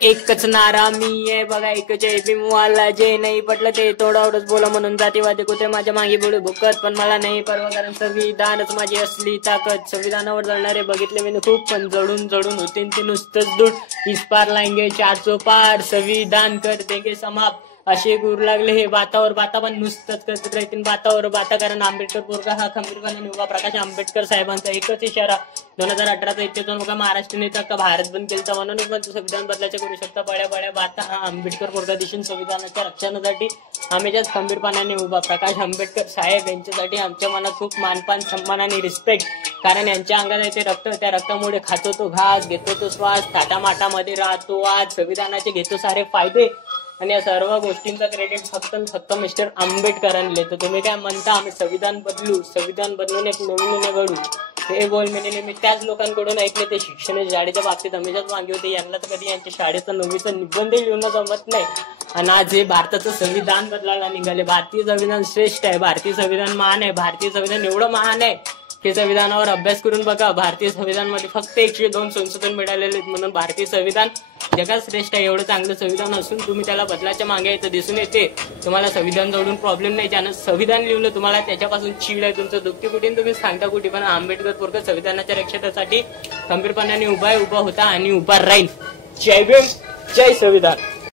एकच नारा मी आहे बघा, एकच आहे भीमवाला. जे नाही पटलं ते तोडावरच बोला, म्हणून जातीवादी कुत्रे माझ्या मागे बुडू भुकत, पण मला नाही परवा, कारण संविधानच माझी असली ताकद. संविधानावर जळणारे बघितले मी खूप, पण जडून जडून होते ते नुसतंच दूर. इस पार लाएंगे चारचो पार, संविधान कर देंगे समाप्त. असे गुर लागले हे बातावर बाता, पण नुसतंच करत राहतील बातावर बाता. कारण आंबेडकर पोरगा हा खंबीरपणे उभा. प्रकाश आंबेडकर साहेबांचा एकच इशारा, 2018चा इत्येतून बघा, महाराष्ट्र नेता का भारत बंद केलता, म्हणून पण संविधान बदलायचं करू शकता. बड्या बड्या बाता हा आंबेडकर पोरगा दिसून संविधानाच्या रक्षणासाठी आम्ही ज्याच खंबीरपणाने उभा. प्रकाश आंबेडकर साहेब यांच्यासाठी आमच्या मनात खूप मानपान, सन्मान आणि रिस्पेक्ट. कारण यांच्या अंगात येते रक्त, त्या रक्तामुळे खातो तो घास, घेतो तो श्वास, थाटामाटामध्ये राहतो आज. संविधानाचे घेतो सारे फायदे, आणि या सर्व गोष्टींचा क्रेडिट फक्त मिस्टर आंबेडकरांना. तर तुम्ही काय म्हणता आम्ही संविधान बदलू, संविधान बदलून एक नवीन घडू, हे बोल मी त्याच लोकांकडून ऐकले. ते शिक्षण शाळेच्या बाबतीत हमेशाच मागे होते. यांना तर कधी यांच्या शाळेचा 9वीचा निबंध लिहून जमत नाही, आणि आज हे भारताचं संविधान बदलायला निघाले. भारतीय संविधान श्रेष्ठ आहे, भारतीय संविधान महान आहे. भारतीय संविधान एवढं महान आहे की संविधानावर अभ्यास करून बघा, भारतीय संविधानमध्ये फक्त 102 संशोधन मिळालेले आहेत. म्हणून भारतीय संविधान जगात श्रेष्ठ आहे. एवढं चांगलं संविधान असून तुम्ही त्याला बदलाच्या मागे यायचं दिसून येते. तुम्हाला संविधान जोडून प्रॉब्लेम नाही, ज्यानं संविधान लिहिलं तुम्हाला त्याच्यापासून चीड आहे. तुमचं दुःखी कुठे तुम्ही सांगता कुठे, पण आंबेडकर पोरगा संविधानाच्या रक्षणासाठी खंबीरपणाने उभा होता आणि उभा राहील. जय भीम, जय संविधान.